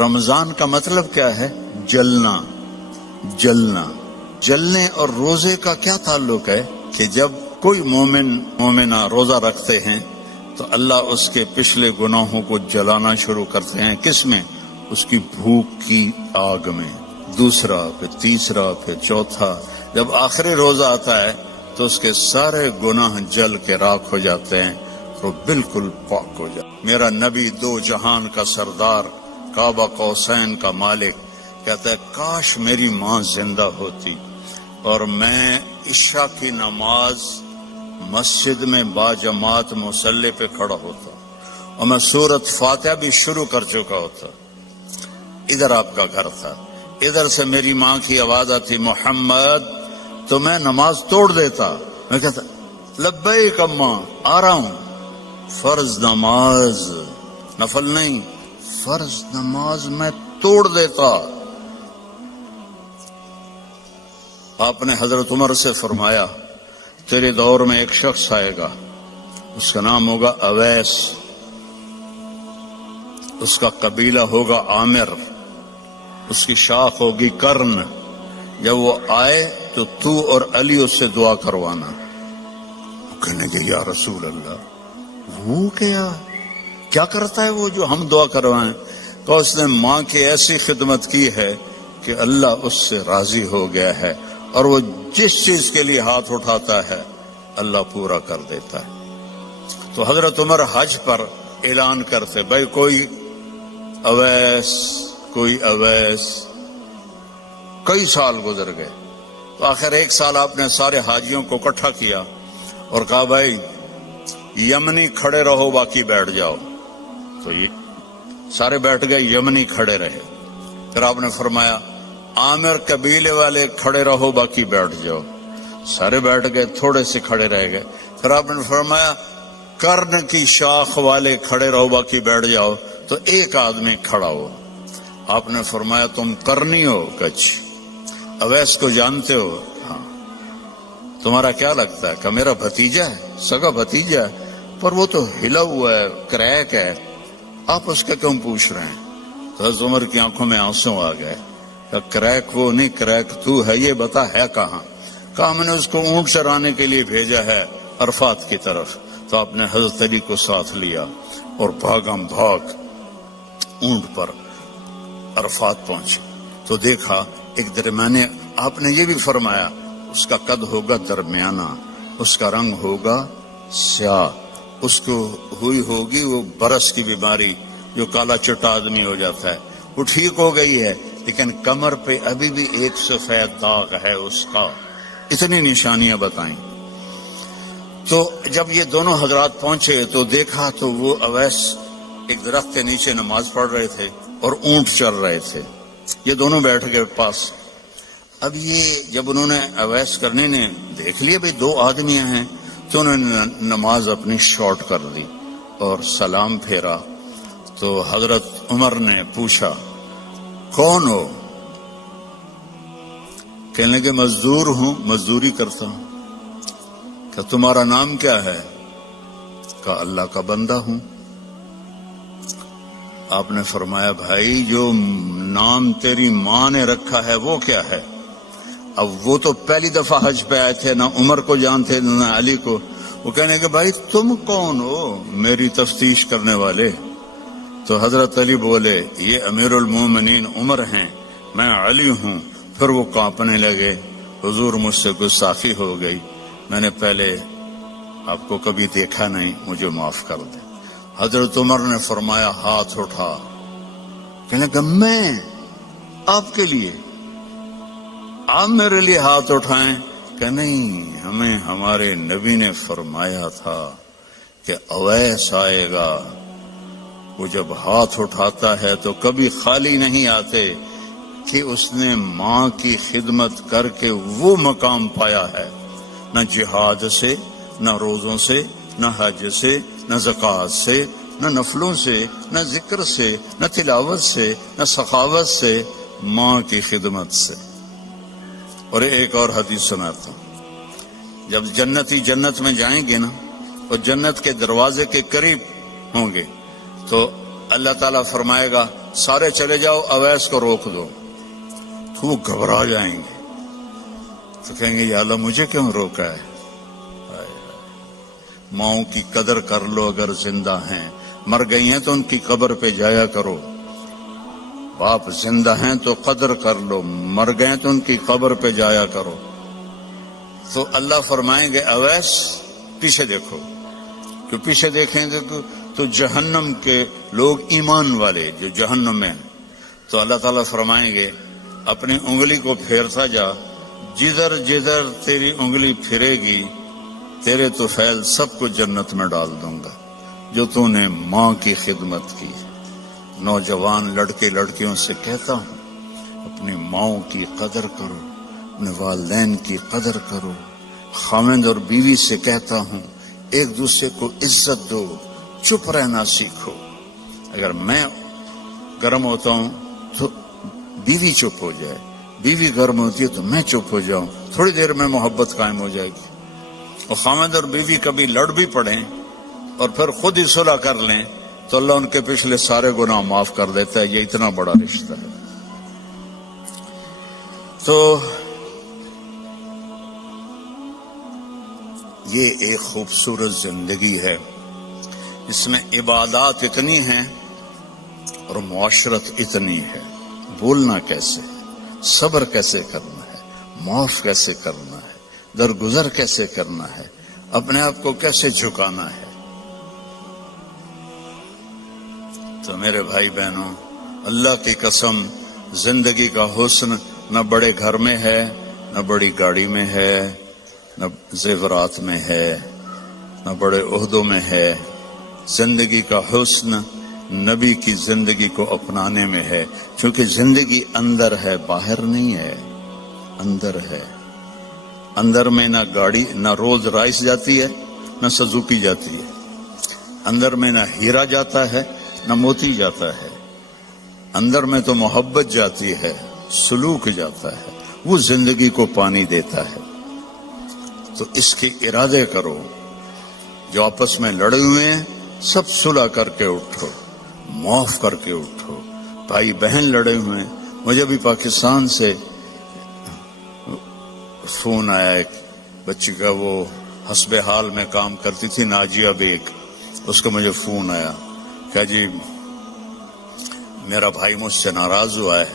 رمضان کا مطلب کیا ہے؟ جلنا، جلنا۔ جلنے اور روزے کا کیا تعلق ہے کہ جب کوئی مومنہ روزہ رکھتے ہیں تو اللہ اس کے پچھلے گناہوں کو جلانا شروع کرتے ہیں۔ کس میں؟ اس کی بھوک کی آگ میں۔ دوسرا، پھر تیسرا، پھر چوتھا۔ جب آخری روزہ آتا ہے تو اس کے سارے گناہ جل کے راکھ ہو جاتے ہیں، وہ بالکل پاک ہو جاتا ہے۔ میرا نبی دو جہان کا سردار، کعبہ قوسین کا مالک، کہتا ہے کاش میری ماں زندہ ہوتی اور میں عشاء کی نماز مسجد میں باجماعت مصلی پہ کھڑا ہوتا اور میں سورۃ فاتحہ بھی شروع کر چکا ہوتا۔ ادھر آپ کا گھر تھا، ادھر سے میری ماں کی آواز آتی محمد، تو میں نماز توڑ دیتا۔ میں کہتا لبیک اماں، آ رہا ہوں۔ فرض نماز، نفل نہیں، فرض نماز میں توڑ دیتا۔ آپ نے حضرت عمر سے فرمایا تیرے دور میں ایک شخص آئے گا، اس کا نام ہوگا اویس، اس کا قبیلہ ہوگا عامر، اس کی شاخ ہوگی کرن۔ جب وہ آئے تو تو اور علی اس سے دعا کروانا۔ کہنے کہ یا رسول اللہ، وہ کیا کرتا ہے وہ جو ہم دعا کروائیں؟ تو اس نے ماں کی ایسی خدمت کی ہے کہ اللہ اس سے راضی ہو گیا ہے، اور وہ جس چیز کے لیے ہاتھ اٹھاتا ہے اللہ پورا کر دیتا ہے۔ تو حضرت عمر حج پر اعلان کرتے بھائی کوئی اویس، کوئی اویس۔ کئی سال گزر گئے تو آخر ایک سال آپ نے سارے حاجیوں کو اکٹھا کیا اور کہا بھائی یمنی کھڑے رہو باقی بیٹھ جاؤ۔ تو یہ سارے بیٹھ گئے، یمنی کھڑے رہے۔ پھر آپ نے فرمایا عامر قبیلے والے کھڑے رہو باقی بیٹھ جاؤ۔ سارے بیٹھ گئے، تھوڑے سے کھڑے رہ گئے۔ پھر آپ نے فرمایا کرن کی شاخ والے کھڑے رہو باقی بیٹھ جاؤ۔ تو ایک آدمی کھڑا ہو۔ آپ نے فرمایا تم کرنی ہو؟ کچھ اویس کو جانتے ہو؟ ہاں۔ تمہارا کیا لگتا ہے؟ کہ میرا بھتیجا ہے، سگا بھتیجا ہے، پر وہ تو ہلا ہوا ہے، کریک ہے، آپ اس کا کیوں پوچھ رہے ہیں؟ تو حضرت عمر کی آنکھوں میں آنسو آ گئے۔ کہ کریک وہ نہیں، کریک تو ہے، یہ بتا ہے کہاں؟ کہا میں نے اس کو اونٹ چرانے کے لیے بھیجا ہے عرفات کی طرف۔ تو آپ نے حضرت علی کو ساتھ لیا اور بھاگم بھاگ اونٹ پر عرفات پہنچے تو دیکھا ایک درمیانے، آپ نے یہ بھی فرمایا اس کا قد ہوگا درمیانہ، اس کا رنگ ہوگا سیاہ، اس کو ہوئی ہوگی وہ برس کی بیماری جو کالا چٹا آدمی ہو جاتا ہے، وہ ٹھیک ہو گئی ہے، لیکن کمر پہ ابھی بھی ایک سفید داغ ہے اس کا۔ اتنی نشانیاں بتائیں۔ تو جب یہ دونوں حضرات پہنچے تو دیکھا تو وہ اویس ایک درخت کے نیچے نماز پڑھ رہے تھے اور اونٹ چر رہے تھے۔ یہ دونوں بیٹھ گئے پاس۔ اب یہ جب انہوں نے اویس کرنے نے دیکھ لیا بھئی دو آدمیاں ہیں، تو انہوں نے نماز اپنی شارٹ کر دی اور سلام پھیرا۔ تو حضرت عمر نے پوچھا کون ہو؟ کہنے لگے مزدور ہوں، مزدوری کرتا ہوں۔ کہ تمہارا نام کیا ہے؟ کہا اللہ کا بندہ ہوں۔ آپ نے فرمایا بھائی جو نام تیری ماں نے رکھا ہے وہ کیا ہے؟ اب وہ تو پہلی دفعہ حج پہ آئے تھے، نہ عمر کو جانتے نہ علی کو۔ وہ کہنے کہ بھائی تم کون ہو میری تفتیش کرنے والے؟ تو حضرت علی بولے یہ امیر المومنین عمر ہیں، میں علی ہوں۔ پھر وہ کانپنے لگے، حضور مجھ سے گستاخی ہو گئی، میں نے پہلے آپ کو کبھی دیکھا نہیں، مجھے معاف کر دیں۔ حضرت عمر نے فرمایا ہاتھ اٹھا۔ کہنے کہ میں آپ کے لیے، آپ میرے لیے ہاتھ اٹھائیں؟ کہ نہیں، ہمیں ہمارے نبی نے فرمایا تھا کہ اویس آئے گا، وہ جب ہاتھ اٹھاتا ہے تو کبھی خالی نہیں آتے کہ اس نے ماں کی خدمت کر کے وہ مقام پایا ہے، نہ جہاد سے، نہ روزوں سے، نہ حج سے، نہ زکوٰۃ سے، نہ نفلوں سے، نہ ذکر سے، نہ تلاوت سے، نہ سخاوت سے، ماں کی خدمت سے۔ اور ایک اور حدیث سناتا ہوں، جب جنتی جنت میں جائیں گے نا اور جنت کے دروازے کے قریب ہوں گے تو اللہ تعالیٰ فرمائے گا سارے چلے جاؤ، اویس کو روک دو، تو وہ گھبرا جائیں گے، تو کہیں گے یا اللہ مجھے کیوں روکا ہے؟ ماؤں کی قدر کر لو اگر زندہ ہیں، مر گئی ہیں تو ان کی قبر پہ جایا کرو۔ باپ زندہ ہیں تو قدر کر لو، مر گئے تو ان کی قبر پہ جایا کرو۔ تو اللہ فرمائیں گے اویس پیچھے دیکھو، جو پیچھے دیکھیں گے تو جہنم کے لوگ ایمان والے جو جہنم میں ہیں، تو اللہ تعالیٰ فرمائیں گے اپنی انگلی کو پھیرتا جا، جدھر جدھر تیری انگلی پھرے گی تیرے تو فیل سب کو جنت میں ڈال دوں گا، جو تو نے ماں کی خدمت کی۔ نوجوان لڑکے لڑکیوں سے کہتا ہوں اپنی ماؤں کی قدر کرو، اپنے والدین کی قدر کرو۔ خاوند اور بیوی سے کہتا ہوں ایک دوسرے کو عزت دو، چپ رہنا سیکھو۔ اگر میں گرم ہوتا ہوں تو بیوی چپ ہو جائے، بیوی گرم ہوتی ہے تو میں چپ ہو جاؤں، تھوڑی دیر میں محبت قائم ہو جائے گی۔ اور خاوند اور بیوی کبھی لڑ بھی پڑیں اور پھر خود ہی صلح کر لیں تو اللہ ان کے پچھلے سارے گناہ معاف کر دیتا ہے۔ یہ اتنا بڑا رشتہ ہے۔ تو یہ ایک خوبصورت زندگی ہے جس میں عبادات اتنی ہیں اور معاشرت اتنی ہے۔ بولنا کیسے ہے، صبر کیسے کرنا ہے، معاف کیسے کرنا ہے، درگزر کیسے کرنا ہے، اپنے آپ کو کیسے جھکانا ہے۔ تو میرے بھائی بہنوں، اللہ کی قسم زندگی کا حسن نہ بڑے گھر میں ہے، نہ بڑی گاڑی میں ہے، نہ زیورات میں ہے، نہ بڑے عہدوں میں ہے۔ زندگی کا حسن نبی کی زندگی کو اپنانے میں ہے، چونکہ زندگی اندر ہے، باہر نہیں ہے، اندر ہے۔ اندر میں نہ گاڑی، نہ رولز رائس جاتی ہے، نہ سزوکی جاتی ہے۔ اندر میں نہ ہیرا جاتا ہے، نہ موتی جاتا ہے۔ اندر میں تو محبت جاتی ہے، سلوک جاتا ہے، وہ زندگی کو پانی دیتا ہے۔ تو اس کے ارادے کرو۔ جو آپس میں لڑے ہوئے ہیں سب صلح کر کے اٹھو، معاف کر کے اٹھو۔ بھائی بہن لڑے ہوئے ہیں، مجھے بھی پاکستان سے فون آیا ایک بچی کا، وہ حسب حال میں کام کرتی تھی، ناجیہ بیگ، اس کا مجھے فون آیا کہ جی میرا بھائی مجھ سے ناراض ہوا ہے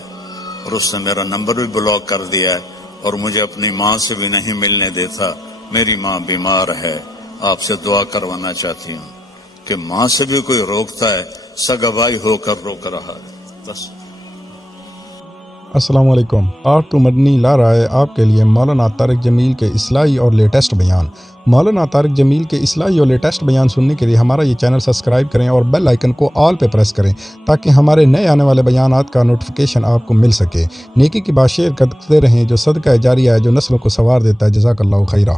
اور اس نے میرا نمبر بھی بلاک کر دیا ہے اور مجھے اپنی ماں سے بھی نہیں ملنے دیتا، میری ماں بیمار ہے، آپ سے دعا کروانا چاہتی ہوں۔ کہ ماں سے بھی کوئی روکتا ہے، سگا بھائی ہو کر روک رہا ہے۔ بس السلام علیکم۔ آرٹ ٹو مدنی لا رہا ہے آپ کے لیے مولانا طارق جمیل کے اصلاحی اور لیٹسٹ بیان۔ مولانا طارق جمیل کے اصلاحی اور لیٹسٹ بیان سننے کے لیے ہمارا یہ چینل سبسکرائب کریں اور بیل آئیکن کو آل پہ پریس کریں تاکہ ہمارے نئے آنے والے بیانات کا نوٹیفیکیشن آپ کو مل سکے۔ نیکی کی بات شیئر کرتے رہیں جو صدقہ جاریہ ہے، جو نسلوں کو سنوار دیتا ہے۔ جزاک اللہ خیرہ۔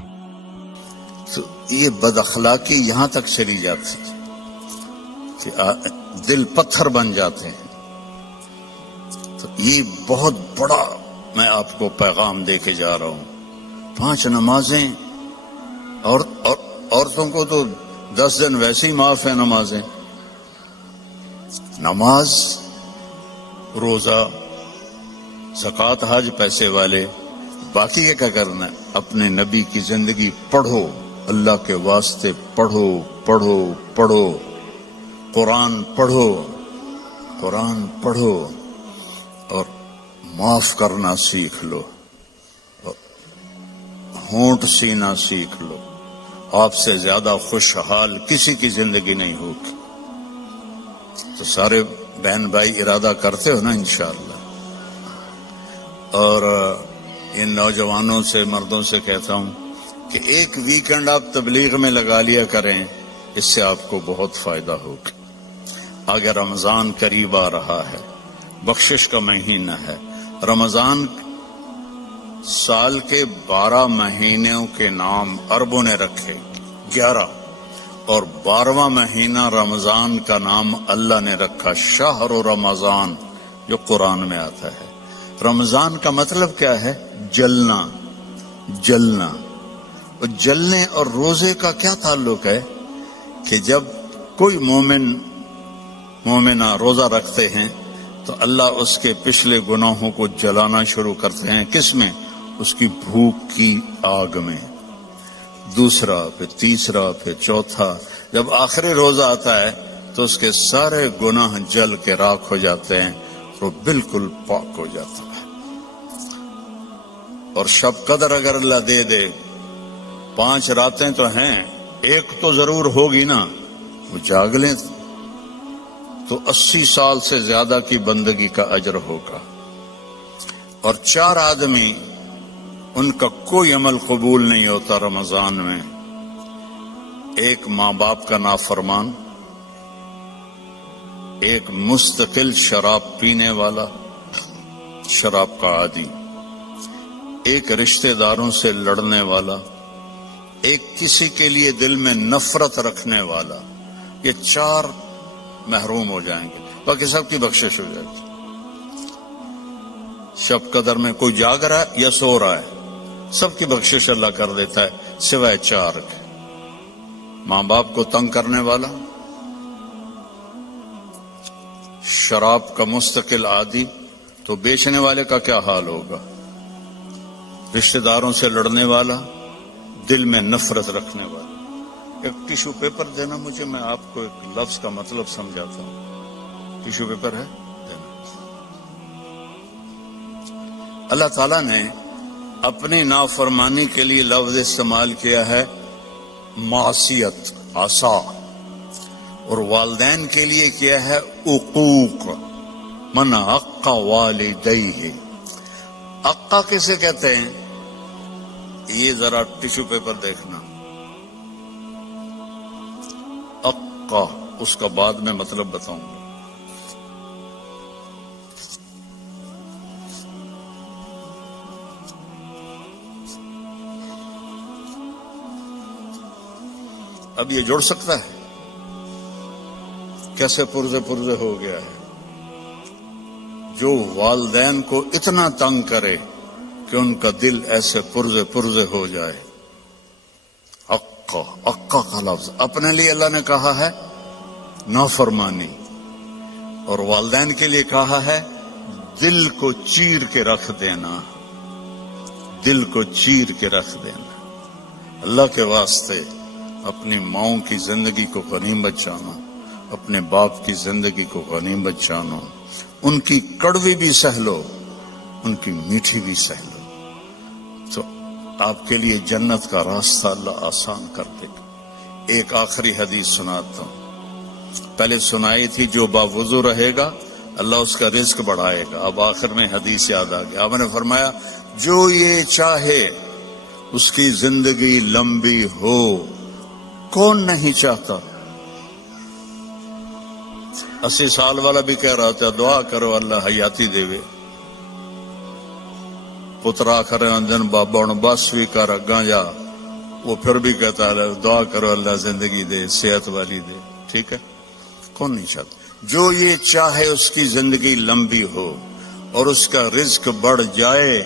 تو یہ بد اخلاقی یہاں تک چلی جاتی کہ دل پتھر بن جاتے ہیں۔ تو یہ بہت بڑا میں آپ کو پیغام دے کے جا رہا ہوں۔ 5 نمازیں، اور عورتوں کو تو 10 دن ویسے ہی معاف ہے نمازیں، نماز، روزہ، زکوٰۃ، حج، پیسے والے۔ باقی کیا کرنا ہے؟ اپنے نبی کی زندگی پڑھو، اللہ کے واسطے پڑھو پڑھو پڑھو، قرآن پڑھو، قرآن پڑھو، اور معاف کرنا سیکھ لو، اور ہونٹ سینا سیکھ لو۔ آپ سے زیادہ خوشحال کسی کی زندگی نہیں ہوگی۔ تو سارے بہن بھائی ارادہ کرتے ہو نا انشاءاللہ۔ اور ان نوجوانوں سے، مردوں سے کہتا ہوں کہ ایک ویکنڈ آپ تبلیغ میں لگا لیا کریں، اس سے آپ کو بہت فائدہ ہوگا۔ آگے رمضان قریب آ رہا ہے، بخشش کا مہینہ ہے۔ رمضان سال کے 12 مہینوں کے نام عربوں نے رکھے، 11، اور 12واں مہینہ رمضان کا نام اللہ نے رکھا شہر رمضان، جو قرآن میں آتا ہے۔ رمضان کا مطلب کیا ہے؟ جلنا، جلنا۔ اور جلنے اور روزے کا کیا تعلق ہے؟ کہ جب کوئی مومنہ روزہ رکھتے ہیں تو اللہ اس کے پچھلے گناہوں کو جلانا شروع کرتے ہیں. کس میں؟ اس کی بھوک کی آگ میں. دوسرا، پھر تیسرا، پھر چوتھا. جب آخری روزہ آتا ہے تو اس کے سارے گناہ جل کے راکھ ہو جاتے ہیں، وہ بالکل پاک ہو جاتا ہے. اور شب قدر اگر اللہ دے دے، 5 راتیں تو ہیں، ایک تو ضرور ہوگی نا، وہ جاگ لیں تو 80 سال سے زیادہ کی بندگی کا اجر ہوگا. اور 4 آدمی ان کا کوئی عمل قبول نہیں ہوتا رمضان میں. ایک ماں باپ کا نافرمان، ایک مستقل شراب پینے والا، شراب کا عادی، ایک رشتہ داروں سے لڑنے والا، ایک کسی کے لیے دل میں نفرت رکھنے والا. یہ 4 محروم ہو جائیں گے، باقی سب کی بخشش ہو جائے گی. شب قدر میں کوئی جاگ رہا ہے یا سو رہا ہے، سب کی بخشش اللہ کر دیتا ہے سوائے 4 کے. ماں باپ کو تنگ کرنے والا، شراب کا مستقل عادی، تو بیچنے والے کا کیا حال ہوگا؟ رشتہ داروں سے لڑنے والا، دل میں نفرت رکھنے والا. ایک ٹیشو پیپر دینا مجھے، میں آپ کو ایک لفظ کا مطلب سمجھاتا ہوں. ٹیشو پیپر ہے دینا. اللہ تعالیٰ نے اپنی نافرمانی کے لیے لفظ استعمال کیا ہے معصیت، عصا، اور والدین کے لیے کیا ہے عقوق. من عق والدیہ. عقا کسے کہتے ہیں؟ یہ ذرا ٹیشو پیپر دیکھنا. عقا، اس کا بعد میں مطلب بتاؤں گا. اب یہ جڑ سکتا ہے؟ کیسے پرزے پرزے ہو گیا ہے. جو والدین کو اتنا تنگ کرے کہ ان کا دل ایسے پرزے پرزے ہو جائے. عقا کا لفظ اپنے لیے اللہ نے کہا ہے نافرمانی، اور والدین کے لیے کہا ہے دل کو چیر کے رکھ دینا. دل کو چیر کے رکھ دینا. اللہ کے واسطے اپنی ماؤں کی زندگی کو غنیمت جانو، اپنے باپ کی زندگی کو غنیمت جانو. ان کی کڑوی بھی سہ لو، ان کی میٹھی بھی سہ لو، تو آپ کے لیے جنت کا راستہ اللہ آسان کر دے گا. ایک آخری حدیث سناتا ہوں. پہلے سنائی تھی جو باوضو رہے گا اللہ اس کا رزق بڑھائے گا. اب آخر میں حدیث یاد آ گیا. آپ نے فرمایا جو یہ چاہے اس کی زندگی لمبی ہو. کون نہیں چاہتا؟ 80 سال والا بھی کہہ رہا تھا دعا کرو اللہ حیاتی دے وے. پترا کرے دن بابا بس بھی کر اگاں جا، وہ پھر بھی کہتا ہے دعا کرو اللہ زندگی دے، صحت والی دے. ٹھیک ہے، کون نہیں چاہتا؟ جو یہ چاہے اس کی زندگی لمبی ہو اور اس کا رزق بڑھ جائے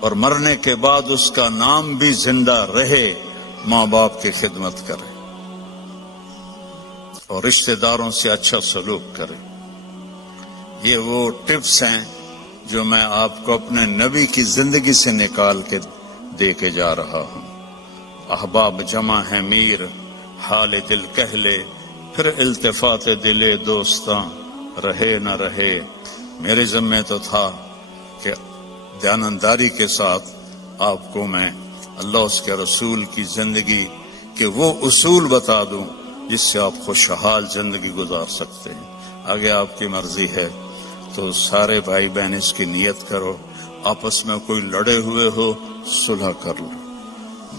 اور مرنے کے بعد اس کا نام بھی زندہ رہے، ماں باپ کی خدمت کرے اور رشتہ داروں سے اچھا سلوک کرے. یہ وہ ٹپس ہیں جو میں آپ کو اپنے نبی کی زندگی سے نکال کے دے کے جا رہا ہوں. احباب جمع ہے میر، حال دل کہہ لے، پھر التفات دلے دوستاں رہے نہ رہے. میرے ذمہ تو تھا کہ دیانتداری کے ساتھ آپ کو میں اللہ اس کے رسول کی زندگی کے وہ اصول بتا دوں جس سے آپ خوشحال زندگی گزار سکتے ہیں. آگے آپ کی مرضی ہے تو سارے بھائی بہن اس کی نیت کرو. آپس میں کوئی لڑے ہوئے ہو صلح کر لو،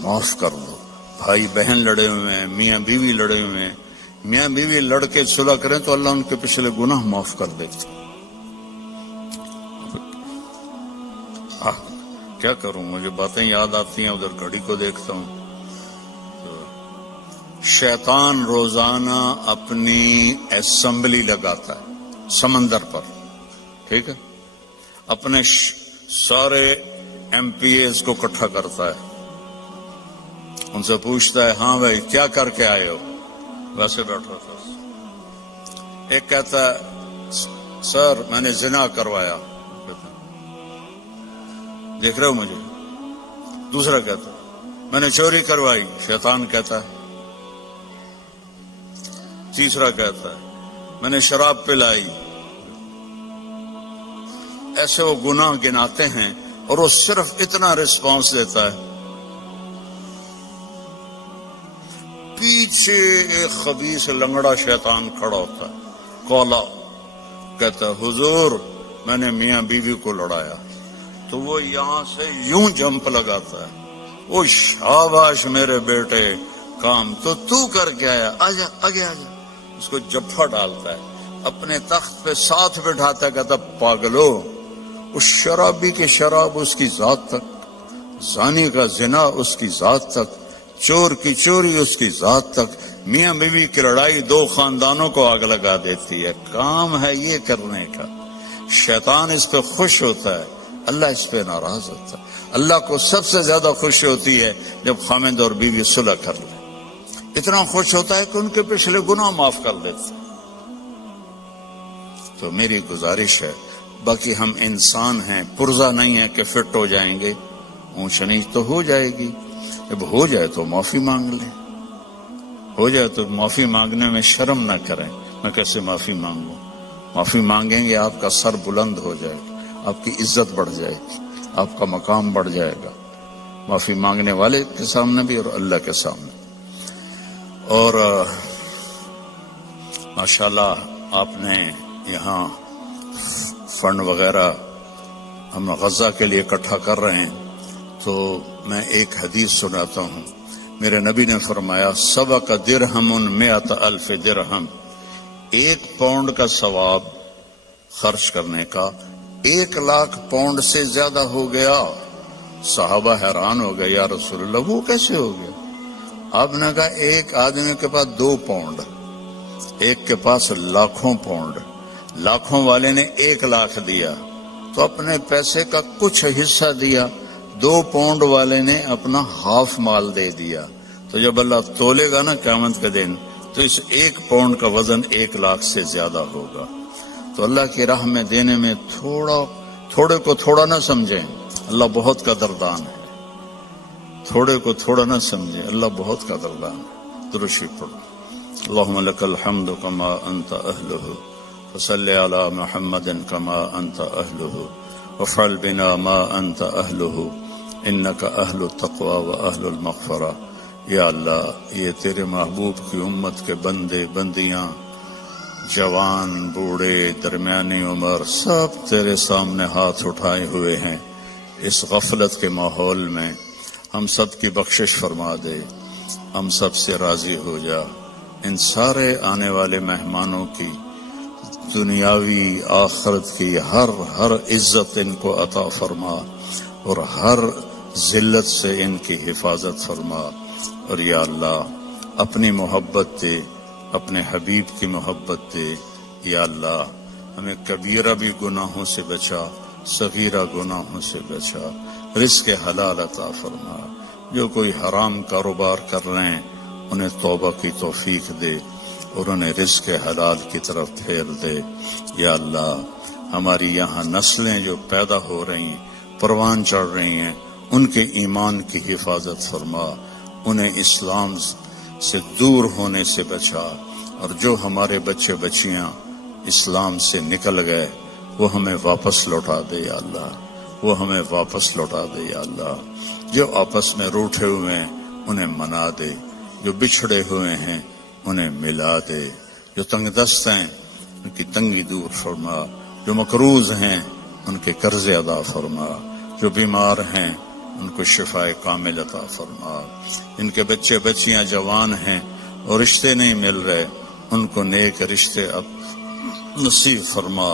معاف کر لو. بھائی بہن لڑے ہوئے ہیں، میاں بیوی لڑے ہوئے ہیں، میاں بیوی لڑ کے صلح کریں تو اللہ ان کے پچھلے گناہ معاف کر دیتے. کیا کروں، مجھے باتیں یاد آتی ہیں، ادھر گھڑی کو دیکھتا ہوں. شیطان روزانہ اپنی اسمبلی لگاتا ہے سمندر پر. ٹھیک ہے، اپنے سارے ایم پی ایز کو اکٹھا کرتا ہے، ان سے پوچھتا ہے ہاں بھائی کیا کر کے آئے ہو؟ ویسے بیٹھا تھا. ایک کہتا ہے سر میں نے زنا کروایا. دیکھ رہے ہو مجھے؟ دوسرا کہتا میں نے چوری کروائی. شیطان کہتا ہے. تیسرا کہتا ہے میں نے شراب پلائی. ایسے وہ گناہ گناتے ہیں اور وہ صرف اتنا رسپانس دیتا ہے. پیچھے ایک خبیث لنگڑا شیطان کھڑا ہوتا ہے, کولا, کہتا ہے حضور میں نے میاں بیوی کو لڑایا. تو وہ یہاں سے یوں جمپ لگاتا ہے, وہ شاباش میرے بیٹے, کام تو کر کے آیا, آجا آگے آجا. اس کو جفا ڈالتا ہے, اپنے تخت پہ ساتھ بٹھاتا ہے, کہتا پاگلو, اس شرابی کی شراب اس کی ذات تک, زانی کا زنا اس کی ذات تک, چور کی چوری اس کی ذات تک. میاں بیوی کی لڑائی دو خاندانوں کو آگ لگا دیتی ہے. کام ہے یہ کرنے کا. شیطان اس پہ خوش ہوتا ہے, اللہ اس پہ ناراض ہوتا ہے. اللہ کو سب سے زیادہ خوشی ہوتی ہے جب خامد اور بیوی صلح کر لیں. اتنا خوش ہوتا ہے کہ ان کے پچھلے گناہ معاف کر دیتے. تو میری گزارش ہے, باقی ہم انسان ہیں, پرزا نہیں ہے کہ فٹ ہو جائیں گے. اونچ نیچ تو ہو جائے گی, جب ہو جائے تو معافی مانگ لیں. ہو جائے تو معافی مانگنے میں شرم نہ کریں. میں کیسے معافی مانگوں؟ معافی مانگیں گے آپ کا سر بلند ہو جائے گا, آپ کی عزت بڑھ جائے گی, آپ کا مقام بڑھ جائے گا, معافی مانگنے والے کے سامنے بھی اور اللہ کے سامنے. اور ماشاءاللہ آپ نے یہاں فنڈ وغیرہ ہم غزہ کے لیے اکٹھا کر رہے ہیں, تو میں ایک حدیث سناتا ہوں. میرے نبی نے فرمایا سبق درہم 100,000 درہم, 1 پاؤنڈ کا ثواب خرچ کرنے کا 1,00,000 پاؤنڈ سے زیادہ ہو گیا. صحابہ حیران ہو گئے, یا رسول اللہ وہ کیسے ہو گیا؟ آپ نے کہا ایک آدمی کے پاس 2 پاؤنڈ, ایک کے پاس لاکھوں پاؤنڈ, لاکھوں والے نے 1,00,000 دیا تو اپنے پیسے کا کچھ حصہ دیا, 2 پاؤنڈ والے نے اپنا ہاف مال دے دیا. تو جب اللہ تولے گا نا قیامت کے دن, تو اس 1 پاؤنڈ کا وزن 1,00,000 سے زیادہ ہوگا. تو اللہ کی راہ میں دینے میں تھوڑے کو تھوڑا نہ سمجھیں, اللہ بہت قدردان ہے. تھوڑے کو تھوڑا نہ سمجھیں, اللہ بہت قدردان ہے. درود شریف پڑھو. اللہم لک الحمد کما انت اہلہ فصلی علی محمد کما انت اہلہ وفعل بنا ما انت اہلہ انک اہل التقوی و اہل المغفرہ. یا اللہ یہ تیرے محبوب کی امت کے بندے بندیاں, جوان بوڑھے درمیانی عمر, سب تیرے سامنے ہاتھ اٹھائے ہوئے ہیں. اس غفلت کے ماحول میں ہم سب کی بخشش فرما دے, ہم سب سے راضی ہو جا. ان سارے آنے والے مہمانوں کی دنیاوی آخرت کی ہر عزت ان کو عطا فرما, اور ہر ذلت سے ان کی حفاظت فرما. اور یا اللہ اپنی محبت دے, اپنے حبیب کی محبت دے. یا اللہ ہمیں کبیرہ بھی گناہوں سے بچا, صغیرہ گناہوں سے بچا. رزق حلال عطا فرما. جو کوئی حرام کاروبار کر رہے ہیں انہیں توبہ کی توفیق دے, اور انہیں رزق حلال کی طرف پھیر دے. یا اللہ ہماری یہاں نسلیں جو پیدا ہو رہی ہیں, پروان چڑھ رہی ہیں, ان کے ایمان کی حفاظت فرما, انہیں اسلام سے دور ہونے سے بچا. اور جو ہمارے بچے بچیاں اسلام سے نکل گئے وہ ہمیں واپس لوٹا دے. یا اللہ وہ ہمیں واپس لوٹا دے. یا اللہ جو آپس میں روٹھے ہوئے ہیں انہیں منا دے, جو بچھڑے ہوئے ہیں انہیں ملا دے, جو تنگ دست ہیں ان کی تنگی دور فرما, جو مقروض ہیں ان کے قرض ادا فرما, جو بیمار ہیں ان کو شفائے کامل عطا فرما. ان کے بچے بچیاں جوان ہیں اور رشتے نہیں مل رہے, ان کو نیک رشتے نصیب فرما,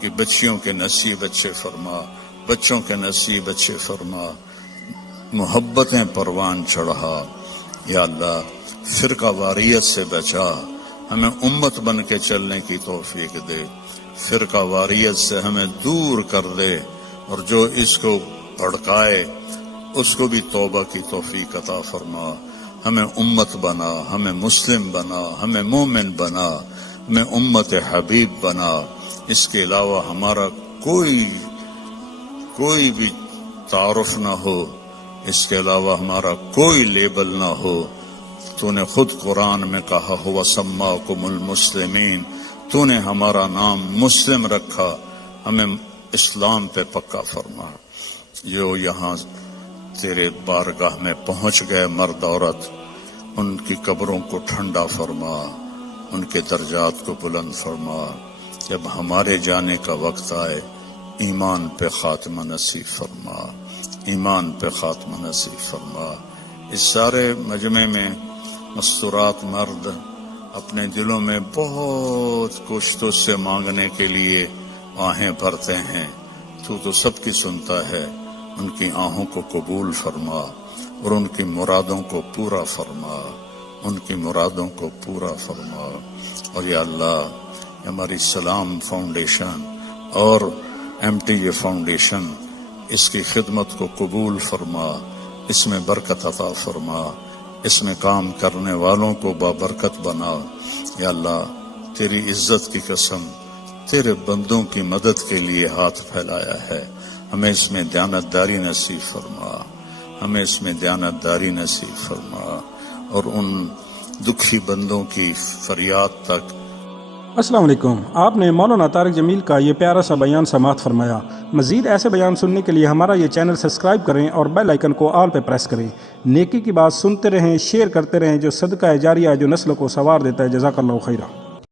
کہ بچیوں کے نصیب اچھے فرما, بچوں کے نصیب اچھے فرما, محبتیں پروان چڑھا. یا اللہ فرقہ واریت سے بچا, ہمیں امت بن کے چلنے کی توفیق دے. فرقہ واریت سے ہمیں دور کر دے, اور جو اس کو بھڑکائے اس کو بھی توبہ کی توفیق عطا فرما. ہمیں امت بنا, ہمیں مسلم بنا, ہمیں مومن بنا, ہمیں امت حبیب بنا. اس کے علاوہ ہمارا کوئی بھی تعارف نہ ہو، اس کے علاوہ ہمارا کوئی لیبل نہ ہو۔ تو نے خود قرآن میں کہا ہوا سماکم المسلمین، تو نے ہمارا نام مسلم رکھا، ہمیں اسلام پہ پکا فرما۔ جو یہاں تیرے بارگاہ میں پہنچ گئے مرد عورت، ان کی قبروں کو ٹھنڈا فرما، ان کے درجات کو بلند فرما۔ جب ہمارے جانے کا وقت آئے ایمان پہ خاتمہ نصیب فرما، ایمان پہ خاتمہ نصیب فرما۔ اس سارے مجمع میں مستورات مرد اپنے دلوں میں بہت کچھ تو سے مانگنے کے لیے آہیں بھرتے ہیں، تو سب کی سنتا ہے۔ ان کی آہوں کو قبول فرما اور ان کی مرادوں کو پورا فرما، ان کی مرادوں کو پورا فرما۔ اور یا اللہ ہماری سلام فاؤنڈیشن اور MTA فاؤنڈیشن، اس کی خدمت کو قبول فرما، اس میں برکت عطا فرما، اس میں کام کرنے والوں کو بابرکت بنا۔ یا اللہ تیری عزت کی قسم، تیرے بندوں کی مدد کے لیے ہاتھ پھیلایا ہے، ہمیں اس میں دیانتداری نصیب فرما، ہمیں اس میں دیانتداری نصیب فرما، اور ان دکھی بندوں کی فریاد تک۔ السلام علیکم۔ آپ نے مولانا طارق جمیل کا یہ پیارا سا بیان سماعت فرمایا۔ مزید ایسے بیان سننے کے لیے ہمارا یہ چینل سبسکرائب کریں اور بیل آئیکن کو آل پہ پریس کریں۔ نیکی کی بات سنتے رہیں، شیئر کرتے رہیں، جو صدقہ جاریہ جو نسل کو سنوار دیتا ہے۔ جزاک اللہ خیرہ۔